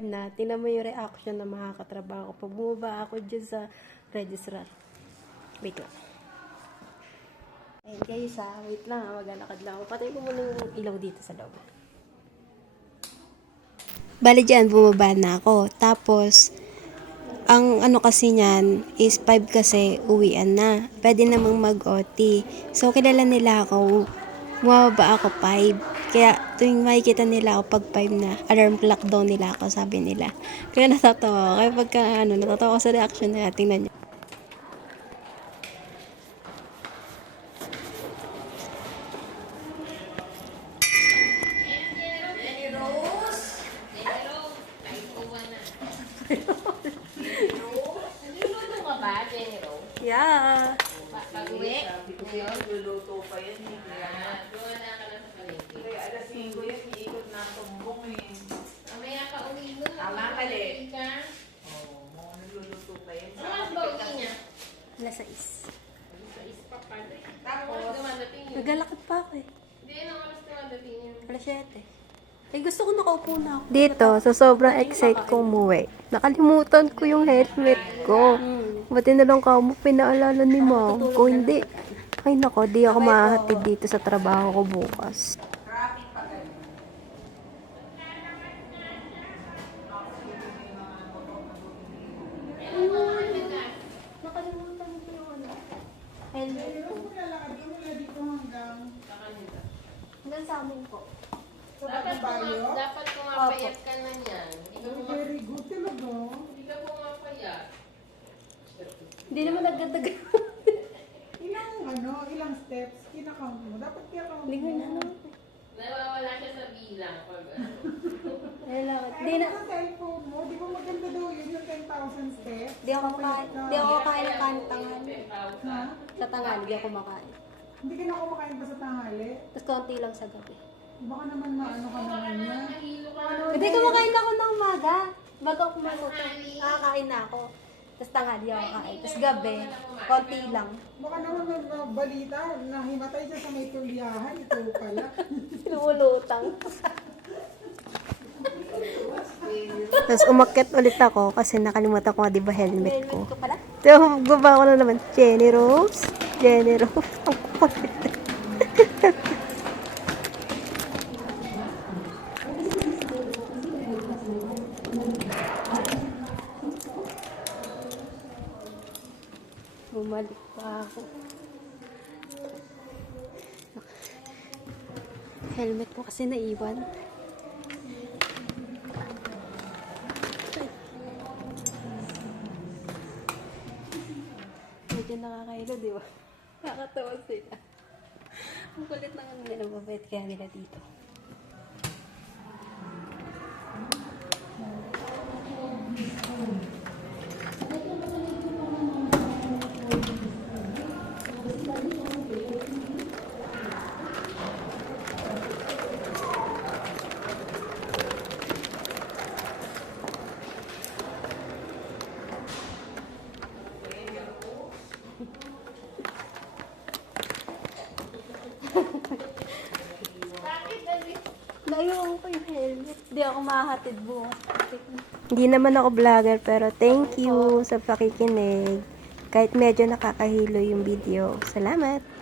Na, tingnan mo yung reaction ng mga katrabaho ko. Pag bumaba ako dyan sa registrar. Wait lang. Ayun guys wait lang maglalakad lang ako. Patay ko muna yung ilaw dito sa loob. Bali dyan, bumaba na ako. Tapos, ang ano kasi niyan is 5 kasi uwian na. Pwede namang mag-OT. So, kilala nila ako. Bumaba ako 5. Kaya tuwing makikita nila ako pag 5 na, alarm clock daw nila ako, sabi nila. Kaya natatawa ako. Kaya pagka natatawa ako sa reaction nila. Tingnan niyo. Niluluto ka ba, Jenero? Yeah. Pag-uwi? Luluto pa yan eh. Doon na ka lang sa palengke. Kaya alas 5 yan, iikot na tumbong eh. Mamaya ka uwi mo. Tama, mali. Uwi ka. Oo, mga nagluluto pa yan. Ano oras ba uwi niya? Alas 6. Sa ispa pa. Anong oras dumadating yun? Naglalakad pa ako eh. Hindi, anong oras dumadating yun? Alas 7. Eh, gusto ko nakaupo na ako. Dito, sa sobrang excite kong umuwi, nakalimutan ko yung helmet ko. Buti na lang ka mo pinaalala ni ma'am. Kung hindi, ay nako, di ako mahahatid dito sa trabaho ko bukas. Nakalimutan ko yung helmet ko. Hanggang sa amin po. Dapat pumapayat ka na yan. Very good talaga. Hindi ka pumapayat. Hindi naman nagdadagal. Ilang steps, kinakount mo. Dapat kinakount mo. Lingon na naman. Nawawala siya sa bilang. Pag ano. Kailangan. Di na. Sa cellphone mo, di ba maganda daw yun yung 10,000 steps? Di ako kumakain. Di ako kumakain ng kanin tanghali. Ha? Sa tanghali, di ako kumakain. Hindi ka na kumakain pa sa tanghali? Tapos konti lang sa gabi. Baka naman maano ka naman niya. Nahilo ka. Hindi, kumakain ako ng umaga. Bago ako kumaluto. Nakakain na ako. Tapos tanghali ako kain. Tapos gabi, konti lang. Baka naman may mga balita na himatay siya sa may tulyahan. Ito pala. Lumulutang. Tapos umakyat ulit ako kasi nakalimutan ko nga diba helmet ko. Helmet ko pala? So, gaba ko na naman. Jenny Rose. Jenny Rose. Ang kulit. Bumalik pa ako. Helmet ko kasi naiwan. Medyo nakakailo, di ba? Nakakatawa sila. Ang kulit na nga nila. Mabait kaya nila dito. Layo ko yung helmet. Hindi ako mahatid bukas. Hindi naman ako vlogger pero thank you sa pakikinig. Kahit medyo nakakahilo yung video. Salamat!